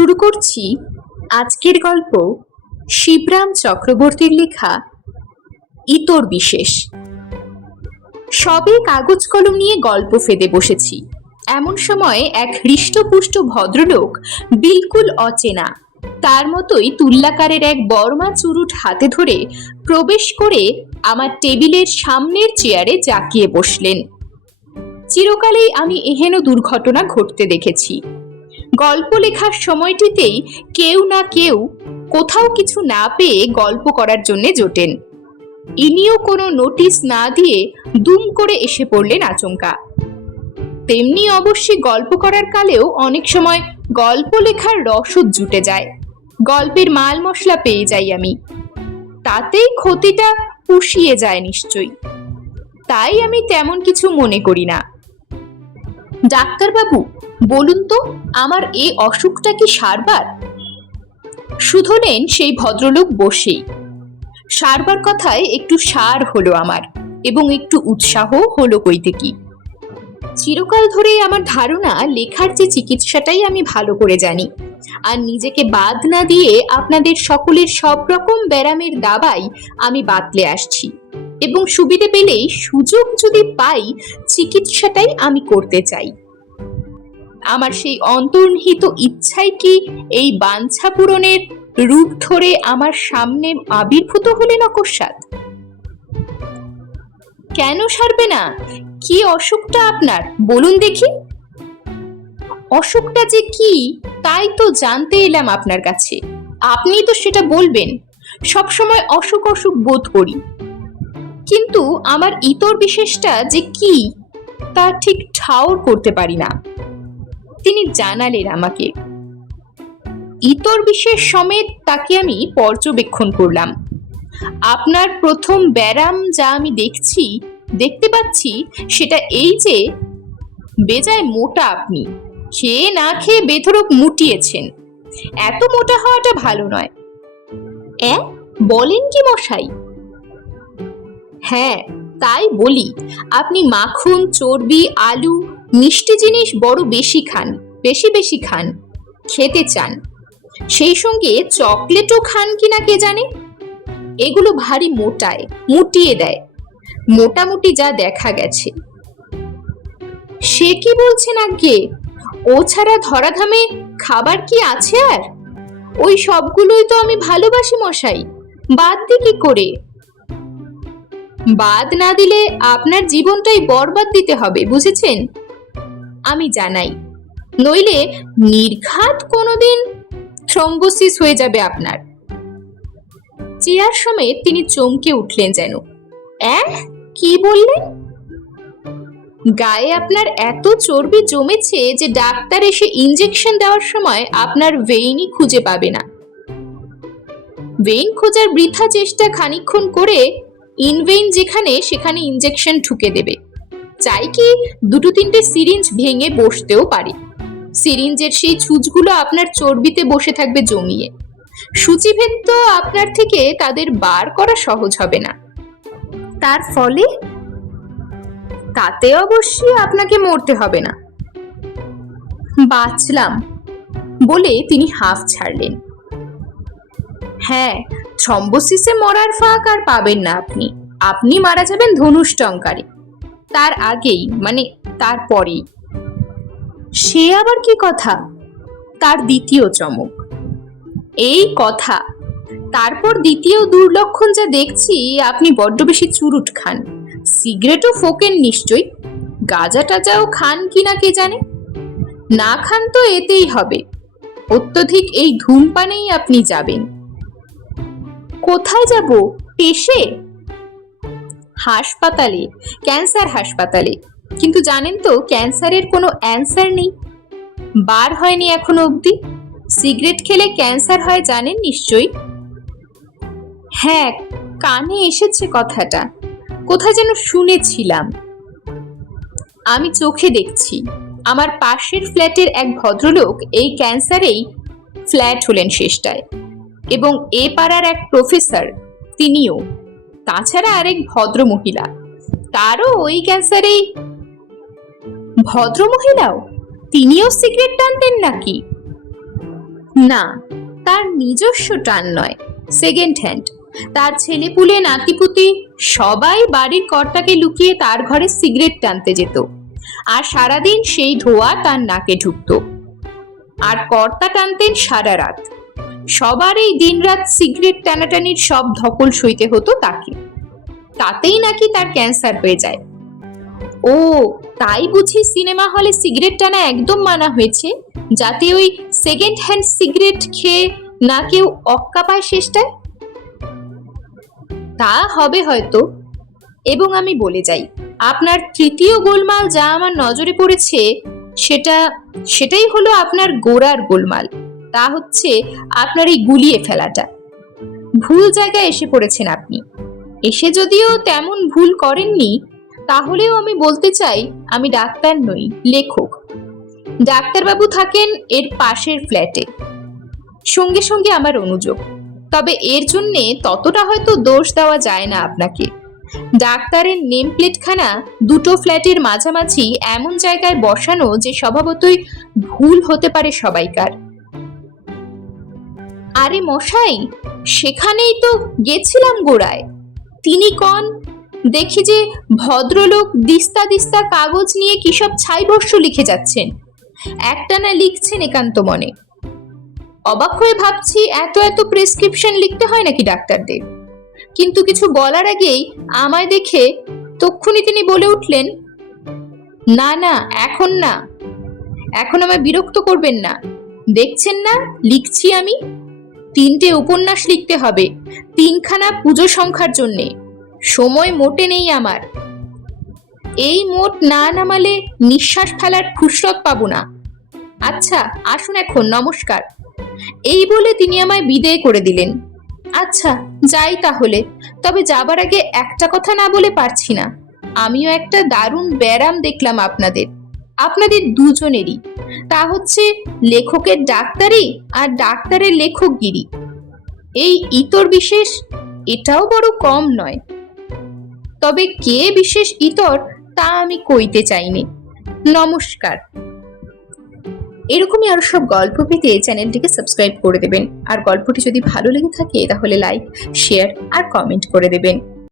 শুরু করছি আজকের গল্প শিবরাম চক্রবর্তীর লেখা ইতর বিশেষ। সবে কাগজ কলম নিয়ে গল্প ফেদে বসেছি। এমন সময় এক হৃষ্টপুষ্ট ভদ্রলোক বিলকুল অচেনা। তার মতোই তুল্লাকারের এক বর্মা চুরুট হাতে ধরে প্রবেশ করে আমার টেবিলের সামনের চেয়ারে জাকিয়ে বসলেন। চিরকালেই আমি এহেন দুর্ঘটনা ঘটতে দেখেছি। গল্প লেখার সময়টিতেই কেউ না কেউ কোথাও কিছু না পেয়ে গল্প করার জন্য জোটেন। ইনিও কোনো নোটিশ না দিয়ে দুম করে এসে পড়লেন আচমকা। তেমনি অবশ্যই গল্প করার কালেও অনেক সময় গল্প লেখার রসদ জুটে যায়। গল্পের মাল মশলা পেয়ে যাই আমি। তাতেই ক্ষতিটা পুষিয়ে যায় নিশ্চয়ই। তাই আমি তেমন কিছু মনে করি না। ডাক্তারবাবু বলুন তো, আমার এই অসুখটা কি সারবার? শুধলেন সেই ভদ্রলোক বসেই। সারবার কথায় একটু সার হলো আমার, এবং একটু উৎসাহ হলো কইতে কি চিরকাল ধরেই আমার ধারণা, লেখার যে চিকিৎসাটাই আমি ভালো করে জানি, আর নিজেকে বাদ না দিয়ে আপনাদের সকলের সব রকম ব্যারামের দাবাই আমি বাতলে আসছি, এবং সুবিধে পেলেই সুযোগ যদি পাই, চিকিৎসাটাই আমি করতে চাই। আমার সেই অন্তর্নিহিত ইচ্ছাই কি এই বাঞ্ছা পূরণের রূপ ধরে আমার সামনে আবির্ভূত হলেন অকস্মাৎ কেন সারবে না? কি অসুখটা আপনার? বলুন দেখি। অসুখটা যে কি, তাই তো জানতে এলাম আপনার কাছে। আপনি তো সেটা বলবেন। সবসময় অসুখ অসুখ বোধ করি। কিন্তু আমার ইতর বিশেষটা যে কি, তা ঠিক ঠাউর করতে পারি না। তিনি জানালেন আমাকে। ইতর বিশেষ সমেত তাকে আমি পর্যবেক্ষণ করলাম। আপনার প্রথম ব্যারাম যা আমি দেখছি, দেখতে পাচ্ছি, সেটা এই যে, বেজায় মোটা আপনি। খেয়ে না খেয়ে বেধরক মুটিয়েছেন। এত মোটা হওয়াটা ভালো নয়। বলেন কি মশাই? হ্যাঁ তাই বলি। আপনি মাখন, চর্বি, আলু মিষ্টি জিনিস বড় বেশি খান, বেশি বেশি খান, খেতে চান। সেই সঙ্গে চকলেটও খান কিনা কে জানে? এগুলো ভারী মোটায়, মুটিয়ে দেয়। মোটামুটি যা দেখা গেছে। সে কি বলছেন আগে ও ছাড়া ধরাধামে খাবার কি আছে আর? ওই সবগুলোই তো আমি ভালোবাসি মশাই, বাদ দি কি করে? বাদ না দিলে আপনার জীবনটাই বরবাদ দিতে হবে, বুঝেছেন? আমি জানাই। নইলে নির্ঘাত কোনোদিন থ্রম্বোসিস হয়ে যাবে আপনার। চেয়ার সমেত তিনি চমকে উঠলেন যেন। অ্যাঁ, কি বললেন? গায়ে আপনার এত চর্বি জমেছে যে ডাক্তার এসে ইঞ্জেকশন দেওয়ার সময় আপনার ভেইনই খুঁজে পাবে না। ভেইন খোঁজার বৃথা চেষ্টা খানিক্ষণ করে ইনভেইন যেখানে, সেখানে ইঞ্জেকশন ঠুকে দেবে। চাই কি দুটো তিনটে সিরিঞ্জ ভেঙে বসতেও পারে। সিরিঞ্জের সেই ছুঁচগুলো আপনার চর্বিতে বসে থাকবে জমিয়ে। সূচিভেদ তো আপনার থেকে তাদের বার করা সহজ হবে না। তার ফলে তাতে অবশ্যই আপনাকে মরতে হবে না। বাঁচলাম বলে তিনি হাফ ছাড়লেন। হ্যাঁ থ্রম্বোসিসে মরার ফাঁক আর পাবেন না আপনি। আপনি মারা যাবেন ধনুষ টঙ্কারে। তার আগেই মানে তারপরেই সে আবার কি কথা? তার দ্বিতীয় চমক। এই কথা। তারপর দ্বিতীয় দুর্লক্ষণ যা দেখছি, আপনি বড্ড বেশি চুরুট খান। সিগারেটও ফোকেন নিশ্চয়ই। গাজা টাজাও খান কিনা কে জানে? না খান তো এতেই হবে। অত্যধিক এই ধূমপানেই আপনি যাবেন। কোথায় যাব? পেশে? হাসপাতালে, ক্যান্সার হাসপাতালে। কিন্তু জানেন তো ক্যান্সারের কোনো অ্যান্সার নেই? বার হয়নি এখনও অবধি? সিগারেট খেলে ক্যান্সার হয় জানেন নিশ্চয়ই? হ্যাঁ কানে এসেছে কথাটা। কোথায় যেন শুনেছিলাম। আমি চোখে দেখছি। আমার পাশের ফ্ল্যাটের এক ভদ্রলোক এই ক্যান্সারেই ফ্ল্যাট হলেন শেষটায়। এবং এ পাড়ার এক প্রফেসর, তিনিও। তাছাড়া আরেক ভদ্র মহিলা তারও ওই ক্যান্সারেই। ভদ্র মহিলাও তিনিও সিগারেট টানতেন নাকি? না, তার নিজস্ব টান নয় সেকেন্ড হ্যান্ড তার ছেলেপুলে, নাতিপুতি, সবাই বাড়ির কর্তাকে লুকিয়ে তার ঘরে সিগারেট টানতে যেত। আর সারাদিন সেই ধোয়া তার নাকে ঢুকতো। আর কর্তা টানতেন সারা রাত। সবার এই দিনরাত সিগারেট টানাটানির সব ধকল সইতে হতো তাকে। তাতেই নাকি তার ক্যান্সার হয়ে যায়। ও, তাই বুঝি সিনেমা হলে সিগারেট টানা একদম মানা হয়েছে, যাতে ওই সেকেন্ড হ্যান্ড সিগারেট খেয়ে না কেউ অক্কা পায় শেষটায়? তা হবে হয়তো। এবং আমি বলে যাই, আপনার তৃতীয় গোলমাল যা আমার নজরে পড়েছে, সেটা, সেটাই হলো আপনার গোড়ার গোলমাল। তা হচ্ছে আপনার এই গুলিয়ে ফেলাটা। ভুল জায়গায় এসে পড়েছেন আপনি। এসে যদিও তেমন ভুল করেননি, তাহলেও আমি বলতে চাই, আমি ডাক্তার নই, লেখক। ডাক্তারবাবু থাকেন এর পাশের ফ্ল্যাটে। সঙ্গে সঙ্গে আমার অনুযোগ। তবে এর জন্যে ততটা হয়তো দোষ দেওয়া যায় না আপনাকে। ডাক্তারের নেম প্লেটখানা দুটো ফ্ল্যাটের মাঝামাঝি এমন জায়গায় বসানো যে স্বভাবতই ভুল হতে পারে সবাইকার। আরে মশাই, সেখানেই তো গেছিলাম গোড়ায়। তিনি কন, দেখি যে ভদ্রলোক দিস্তা দিস্তা কাগজ নিয়ে কি সব ছাইবর্ষ লিখে যাচ্ছেন। একটানা লিখছেন একান্ত মনে। অবাক হয়ে ভাবছি এত এত প্রেসক্রিপশন লিখতে হয় নাকি ডাক্তারদের। কিন্তু কিছু বলার আগেই আমায় দেখে তক্ষুনি তিনি বলে উঠলেন, না না, এখন না। এখন আমায় বিরক্ত করবেন না। দেখছেন না, লিখছি আমি। তিনটে উপন্যাস লিখতে হবে, তিনখানা পুজো সংখ্যার জন্যে। সময় মোটে নেই আমার। এই মোট না নামালে নিঃশ্বাস ফেলার ফুসরত পাবো না। আচ্ছা আসুন এখন, নমস্কার। এই বলে তিনি আমায় বিদেয় করে দিলেন। আচ্ছা যাই তাহলে, তবে যাবার আগে একটা কথা না বলে পারছি না। আমিও একটা দারুণ ব্যারাম দেখলাম আপনাদের। আপনাদের দুজনেরই। তা হচ্ছে লেখকের ডাক্তারি আর ডাক্তারের লেখকগিরি। এই ইতর বিশেষ এটাও বড় কম নয়। তবে কে বিশেষ ইতর তা আমি কইতে চাইনি। নমস্কার। এরকমই আরও সব গল্প পেতে চ্যানেলটিকে সাবস্ক্রাইব করে দেবেন। আর গল্পটি যদি ভালো লেগে থাকে তাহলে লাইক, শেয়ার আর কমেন্ট করে দেবেন।